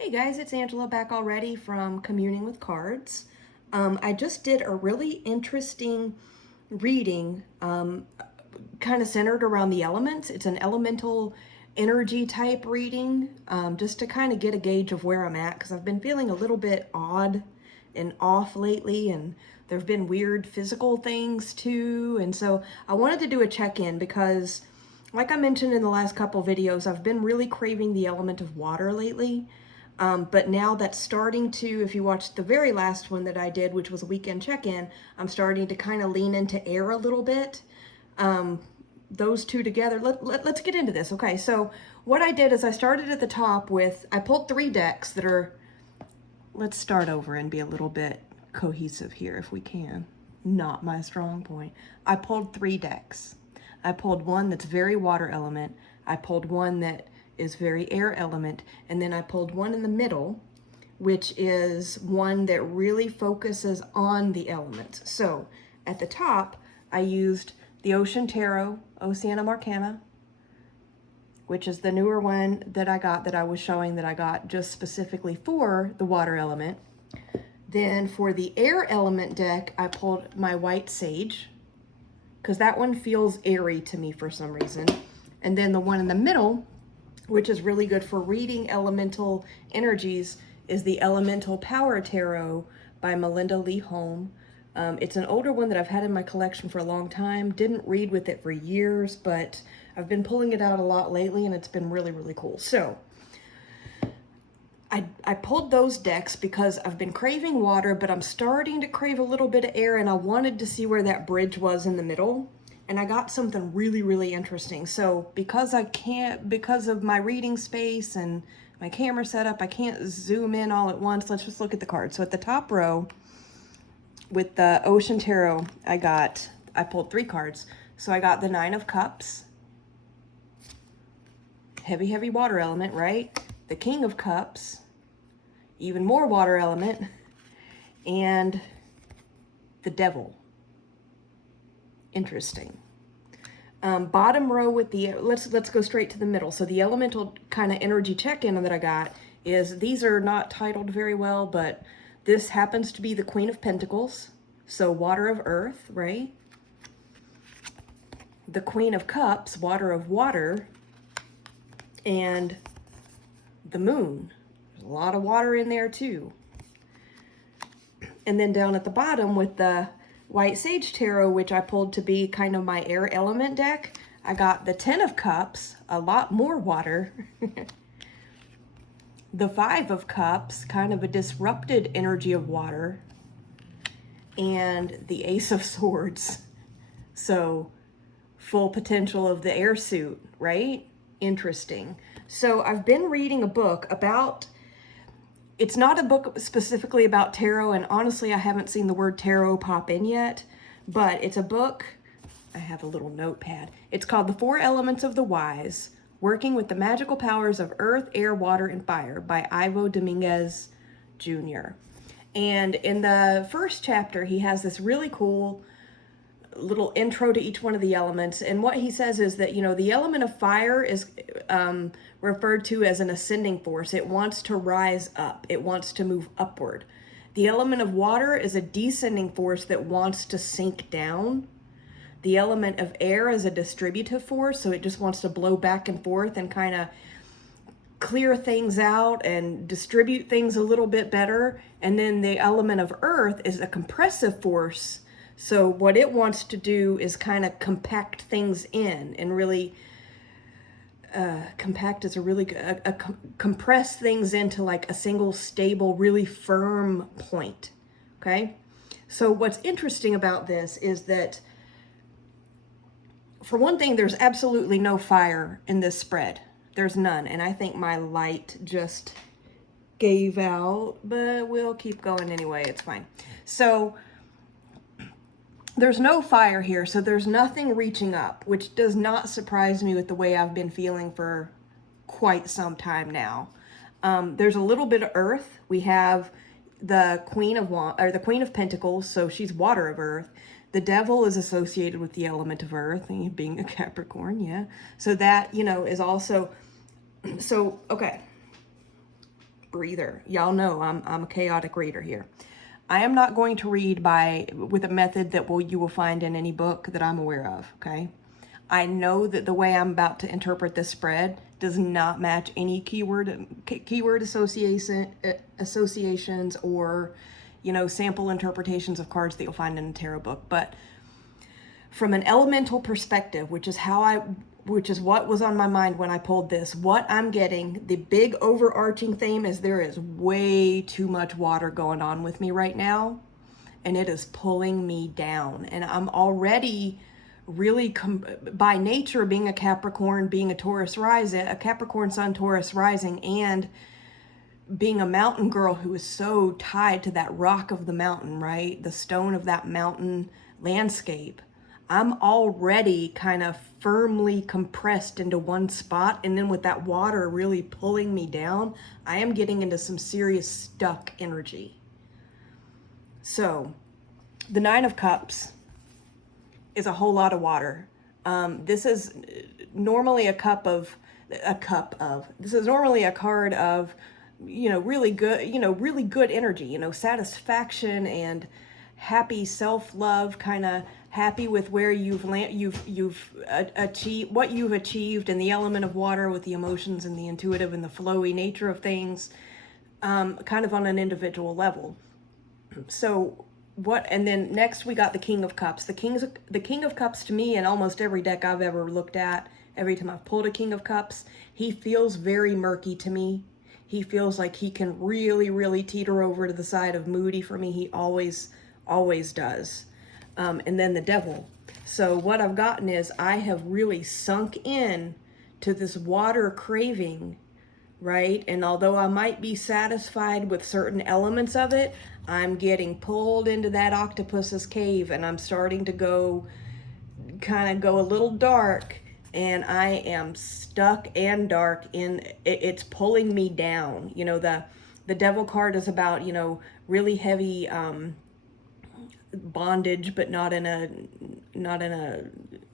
Hey guys, it's Angela back already from Communing with Cards. I just did a really interesting reading, kind of centered around the elements. It's an elemental energy type reading, just to kind of get a gauge of where I'm at, because I've been feeling a little bit odd and off lately, and there have been weird physical things too. And so I wanted to do a check-in because, like I mentioned in the last couple videos, I've been really craving the element of water lately. But now that's starting to, if you watched the very last one that I did, which was a weekend check-in, I'm starting to kind of lean into air a little bit. Those two together, let's get into this. Okay, so what I did is I started at the top with, I pulled 3 decks that are, let's start over and be a little bit cohesive here if we can. Not my strong point. I pulled 3 decks. I pulled one that's very water element. I pulled one that is very air element, and then I pulled one in the middle, which is one that really focuses on the elements. So at the top, I used the Ocean Tarot, Oceanum Arcana, which is the newer one that I got, that I was showing that I got just specifically for the water element. Then for the air element deck, I pulled my White Sage, because that one feels airy to me for some reason. And then the one in the middle, which is really good for reading elemental energies, is the Elemental Power Tarot by Melinda Lee Holm. It's an older one that I've had in my collection for a long time. Didn't read with it for years, but I've been pulling it out a lot lately, and it's been really, really cool. So I pulled those decks because I've been craving water, but I'm starting to crave a little bit of air, and I wanted to see where that bridge was in the middle. And I got something really, really interesting. So because of my reading space and my camera setup, I can't zoom in all at once. Let's just look at the cards. So at the top row with the Ocean Tarot, I pulled 3 cards. So I got the 9 of Cups, heavy, heavy water element, right? The King of Cups, even more water element, and the Devil. Interesting. Bottom row with the, let's go straight to the middle. So the elemental kind of energy check-in that I got is, these are not titled very well, but this happens to be the Queen of Pentacles. So water of earth, right? The Queen of Cups, water of water, and the moon. There's a lot of water in there too. And then down at the bottom with the White Sage Tarot, which I pulled to be kind of my air element deck, I got the 10 of Cups, a lot more water. The 5 of Cups, kind of a disrupted energy of water. And the Ace of Swords. So full potential of the air suit, right? Interesting. So I've been reading a book about, it's not a book specifically about tarot, and honestly, I haven't seen the word tarot pop in yet, but it's a book, I have a little notepad. It's called The 4 Elements of the Wise, Working with the Magical Powers of Earth, Air, Water, and Fire by Ivo Dominguez Jr. And in the first chapter, he has this really cool little intro to each one of the elements. And what he says is that, you know, the element of fire is referred to as an ascending force. It wants to rise up. It wants to move upward. The element of water is a descending force that wants to sink down. The element of air is a distributive force, so it just wants to blow back and forth and kind of clear things out and distribute things a little bit better. And then the element of earth is a compressive force. So what it wants to do is kind of compact things in and really, compact is a really good, compress things into like a single stable, really firm point, okay? So what's interesting about this is that, for one thing, there's absolutely no fire in this spread. There's none, and I think my light just gave out, but we'll keep going anyway, it's fine. So there's no fire here, so there's nothing reaching up, which does not surprise me with the way I've been feeling for quite some time now. There's a little bit of earth. We have the Queen of Pentacles, so she's water of earth. The Devil is associated with the element of earth, being a Capricorn, yeah. So that, you know, is also, so, okay. breather. Y'all know I'm a chaotic reader here. I am not going to read with a method that you will find in any book that I'm aware of, okay? I know that the way I'm about to interpret this spread does not match any keyword associations or, sample interpretations of cards that you'll find in a tarot book. But from an elemental perspective, which is what was on my mind when I pulled this, what I'm getting, the big overarching theme is there is way too much water going on with me right now, and it is pulling me down. And I'm already really, by nature, being a Capricorn, being a Taurus rising, a Capricorn Sun, Taurus rising, and being a mountain girl who is so tied to that rock of the mountain, right? The stone of that mountain landscape. I'm already kind of firmly compressed into one spot, and then with that water really pulling me down, I am getting into some serious stuck energy. So, the Nine of Cups is a whole lot of water. This is normally a card of, really good energy, satisfaction and happy self-love, kind of happy with where you've achieved what you've achieved, and the element of water with the emotions and the intuitive and the flowy nature of things, kind of on an individual level. So and then next we got the King of Cups. The King of Cups, to me, in almost every deck I've ever looked at, every time I've pulled a King of Cups, he feels very murky to me. He feels like he can really, really teeter over to the side of moody for me. He always does. And then the Devil. So what I've gotten is I have really sunk in to this water craving, right? And although I might be satisfied with certain elements of it, I'm getting pulled into that octopus's cave, and I'm starting to go a little dark, and I am stuck and dark in it's pulling me down. The Devil card is about, really heavy bondage, but not in an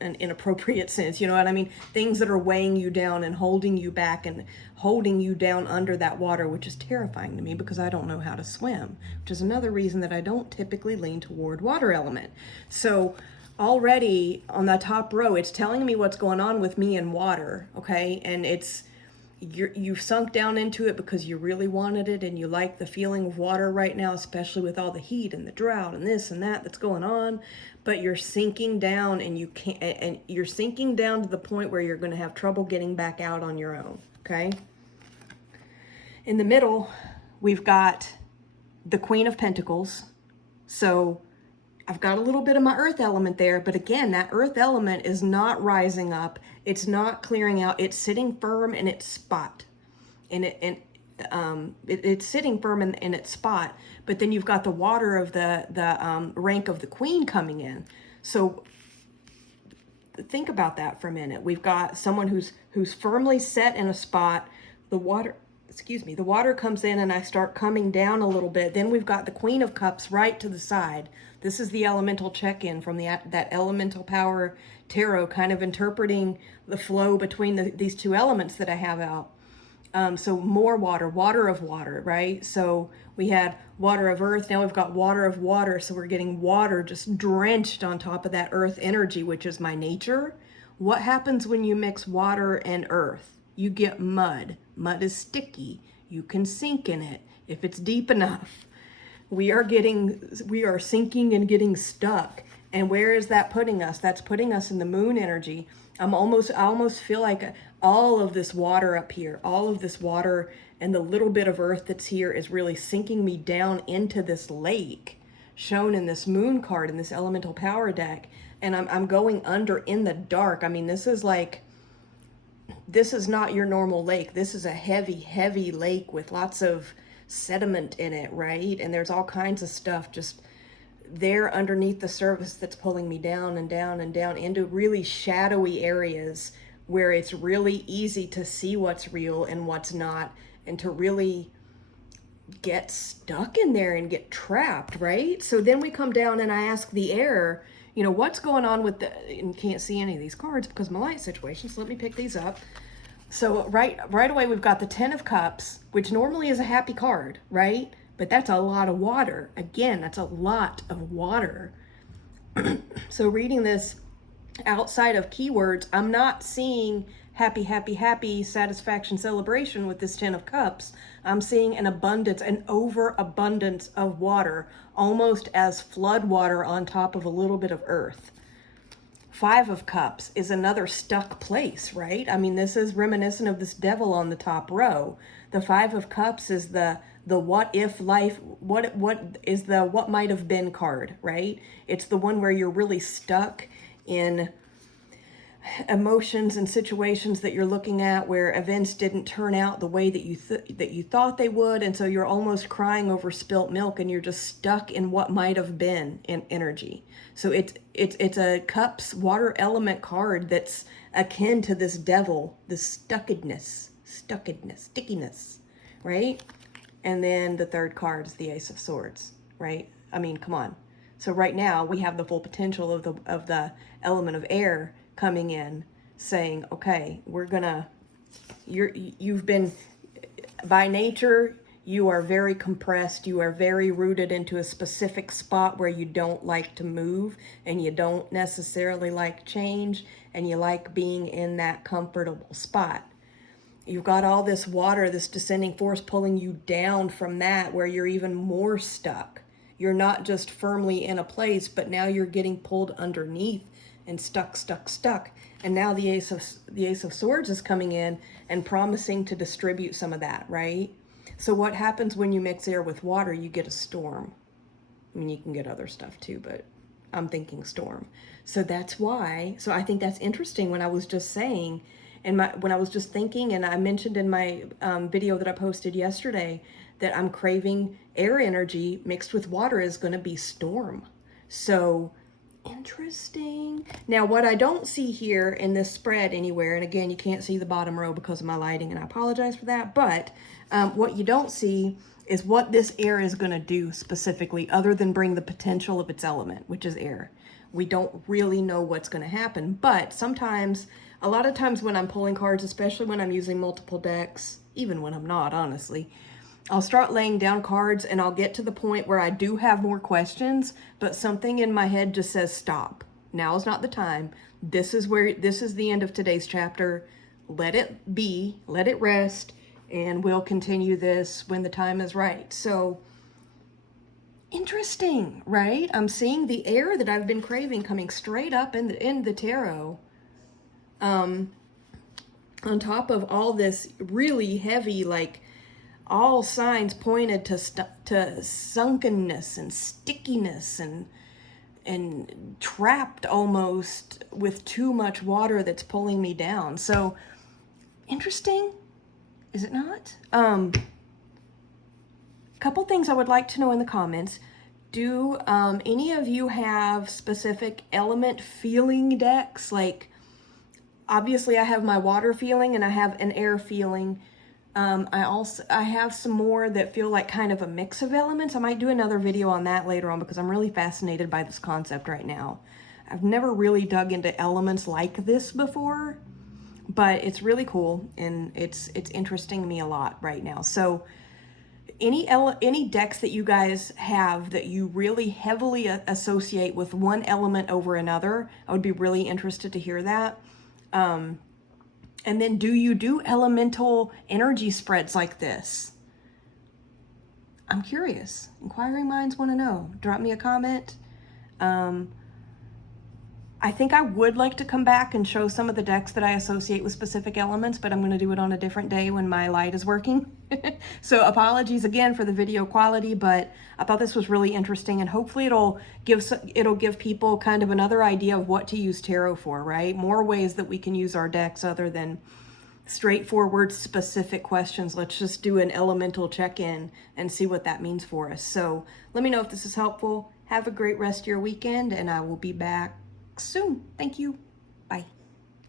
inappropriate sense. You know what I mean? Things that are weighing you down and holding you back and holding you down under that water, which is terrifying to me because I don't know how to swim, which is another reason that I don't typically lean toward water element. So already on the top row, it's telling me what's going on with me in water, okay? And you've sunk down into it because you really wanted it, and you like the feeling of water right now, especially with all the heat and the drought and this and that's going on. But you're sinking down, and you're sinking down to the point where you're going to have trouble getting back out on your own. Okay. In the middle, we've got the Queen of Pentacles. So I've got a little bit of my earth element there, but again, that earth element is not rising up. It's not clearing out. It's sitting firm in its spot. It's sitting firm in its spot. But then you've got the water of the rank of the Queen coming in. So think about that for a minute. We've got someone who's firmly set in a spot. The water comes in, and I start coming down a little bit. Then we've got the Queen of Cups right to the side. This is the elemental check-in from that Elemental Power Tarot, kind of interpreting the flow between these two elements that I have out. So more water of water, right? So we had water of earth, now we've got water of water, so we're getting water just drenched on top of that earth energy, which is my nature. What happens when you mix water and earth? You get mud. Mud is sticky. You can sink in it if it's deep enough. We are sinking and getting stuck. And where is that putting us? That's putting us in the moon energy. I almost feel like all of this water up here, all of this water and the little bit of earth that's here is really sinking me down into this lake shown in this moon card in this elemental power deck. And I'm going under in the dark. I mean, this is not your normal lake. This is a heavy, heavy lake with lots of sediment in it, right? And there's all kinds of stuff just there underneath the surface that's pulling me down and down and down into really shadowy areas where it's really easy to see what's real and what's not, and to really get stuck in there and get trapped, right? So then we come down and I ask the air, what's going on with and can't see any of these cards because of my light situation, so let me pick these up. So right away we've got the Ten of Cups, which normally is a happy card, right? But that's a lot of water. Again, that's a lot of water. So reading this outside of keywords, I'm not seeing happy, happy, happy, satisfaction, celebration with this Ten of Cups. I'm seeing an abundance, an overabundance of water, almost as flood water on top of a little bit of earth. Five of Cups is another stuck place, right? I mean, this is reminiscent of this devil on the top row. The Five of Cups is the what if life, what is the what might have been card, right? It's the one where you're really stuck in emotions and situations that you're looking at where events didn't turn out the way that you thought they would, and so you're almost crying over spilt milk, and you're just stuck in what might have been in energy. So it's a cups water element card that's akin to this devil, this stuckedness, stickiness, right? And then the third card is the Ace of Swords, right? I mean, come on. So right now we have the full potential of the element of air coming in, saying, okay, you've been, by nature, you are very compressed, you are very rooted into a specific spot where you don't like to move, and you don't necessarily like change, and you like being in that comfortable spot. You've got all this water, this descending force pulling you down from that, where you're even more stuck. You're not just firmly in a place, but now you're getting pulled underneath and stuck. And now the Ace of Swords is coming in and promising to distribute some of that, right? So what happens when you mix air with water? You get a storm. I mean, you can get other stuff too, but I'm thinking storm. So that's why. So I think that's interesting. When I was just saying, when I was just thinking, and I mentioned in my video that I posted yesterday that I'm craving air energy mixed with water is going to be storm. So interesting. Now, what I don't see here in this spread anywhere, and again, you can't see the bottom row because of my lighting, and I apologize for that, but what you don't see is what this air is going to do specifically, other than bring the potential of its element, which is air. We don't really know what's going to happen, but sometimes, a lot of times when I'm pulling cards, especially when I'm using multiple decks, even when I'm not, honestly, I'll start laying down cards and I'll get to the point where I do have more questions, but something in my head just says, stop. Now is not the time. This is the end of today's chapter. Let it be, let it rest, and we'll continue this when the time is right. So interesting, right? I'm seeing the air that I've been craving coming straight up in the tarot. On top of all this really heavy, like, all signs pointed to sunkenness and stickiness and trapped almost with too much water that's pulling me down. So interesting, is it not? Couple things I would like to know in the comments. Do any of you have specific element feeling decks? Like, obviously I have my water feeling and I have an air feeling. I have some more that feel like kind of a mix of elements. I might do another video on that later on because I'm really fascinated by this concept right now. I've never really dug into elements like this before, but it's really cool and it's interesting me a lot right now. So any decks that you guys have that you really heavily associate with one element over another, I would be really interested to hear that. And then do you do elemental energy spreads like this? I'm curious. Inquiring minds want to know. Drop me a comment. I think I would like to come back and show some of the decks that I associate with specific elements, but I'm going to do it on a different day when my light is working. So apologies again for the video quality, but I thought this was really interesting, and hopefully it'll give people kind of another idea of what to use tarot for, right? More ways that we can use our decks other than straightforward specific questions. Let's just do an elemental check-in and see what that means for us. So let me know if this is helpful. Have a great rest of your weekend, and I will be back soon. Thank you.